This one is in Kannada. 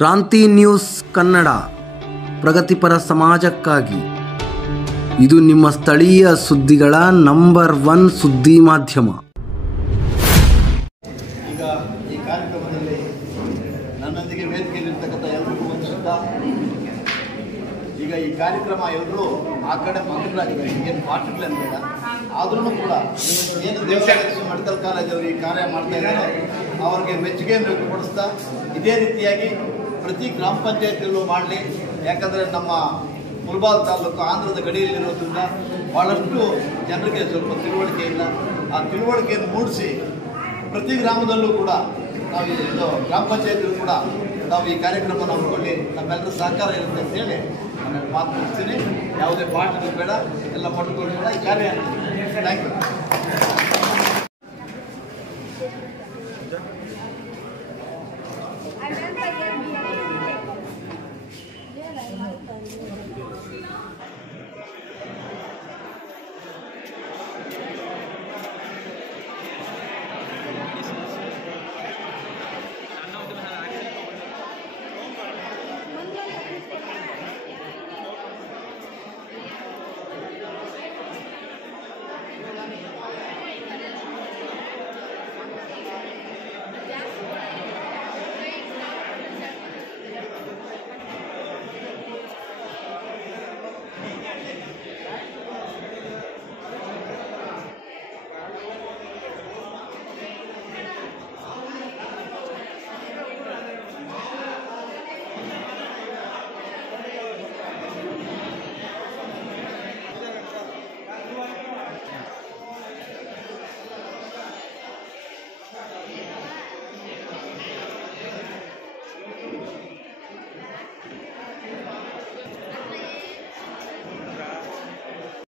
ಕ್ರಾಂತಿ ನ್ಯೂಸ್ ಕನ್ನಡ, ಪ್ರಗತಿಪರ ಸಮಾಜಕ್ಕಾಗಿ. ಇದು ನಿಮ್ಮ ಸ್ಥಳೀಯ ಸುದ್ದಿಗಳ ನಂಬರ್ 1 ಸುದ್ದಿ ಮಾಧ್ಯಮ. ಈಗ ಈ ಕಾರ್ಯಕ್ರಮದಲ್ಲಿ ನನ್ನೊಂದಿಗೆ ವೇದಿಕೆಯಲ್ಲಿರ್ತಕ್ಕಂಥ ಎಲ್ಲರಿಗೂ ವಂದಿಸುತ್ತಾ, ಈಗ ಈ ಕಾರ್ಯಕ್ರಮ ಎಲ್ಲರೂ ಆ ಕಡೆ ಮಂಗಳಾಗಿದ್ದಾರೆ, ಏನು ಪಾಠಗಳೇನು ಬೇಡ, ಆದ್ರೂ ಕೂಡ ಏನು ದೇವರಾಜ ಮೆಡಿಕಲ್ ಕಾಲೇಜವರು ಈ ಕಾರ್ಯ ಮಾಡ್ತಾ ಇದ್ದಾರೆ ಅವ್ರಿಗೆ ಮೆಚ್ಚುಗೆಯನ್ನು ವ್ಯಕ್ತಪಡಿಸ್ತಾ ಇದೇ ರೀತಿಯಾಗಿ ಪ್ರತಿ ಗ್ರಾಮ ಪಂಚಾಯತಿಯಲ್ಲೂ ಮಾಡಲಿ. ಯಾಕಂದರೆ ನಮ್ಮ ಮುಳಬಾಗಿಲು ತಾಲೂಕು ಆಂಧ್ರದ ಗಡಿಯಲ್ಲಿರೋದ್ರಿಂದ ಭಾಳಷ್ಟು ಜನರಿಗೆ ಸ್ವಲ್ಪ ತಿಳುವಳಿಕೆ ಇಲ್ಲ. ಆ ತಿಳುವಳಿಕೆಯನ್ನು ಮೂಡಿಸಿ ಪ್ರತಿ ಗ್ರಾಮದಲ್ಲೂ ಕೂಡ ನಾವು ಇದು ಗ್ರಾಮ ಪಂಚಾಯತಿಯಲ್ಲೂ ಕೂಡ ನಾವು ಈ ಕಾರ್ಯಕ್ರಮ ಹಮ್ಮಿಕೊಳ್ಳಿ, ನಮ್ಮೆಲ್ಲರ ಸಹಕಾರ ಇರುತ್ತೆ ಅಂತೇಳಿ ನಾನು ಮಾತು ಮುಗಿಸ್ತೀನಿ. ಯಾವುದೇ ಪಾಠಗಳು ಬೇಡ, ಎಲ್ಲ ಪಟ್ಟುಗಳು ಬೇಡ, ಈ ಕಾರ್ಯ ಥ್ಯಾಂಕ್ ಯು.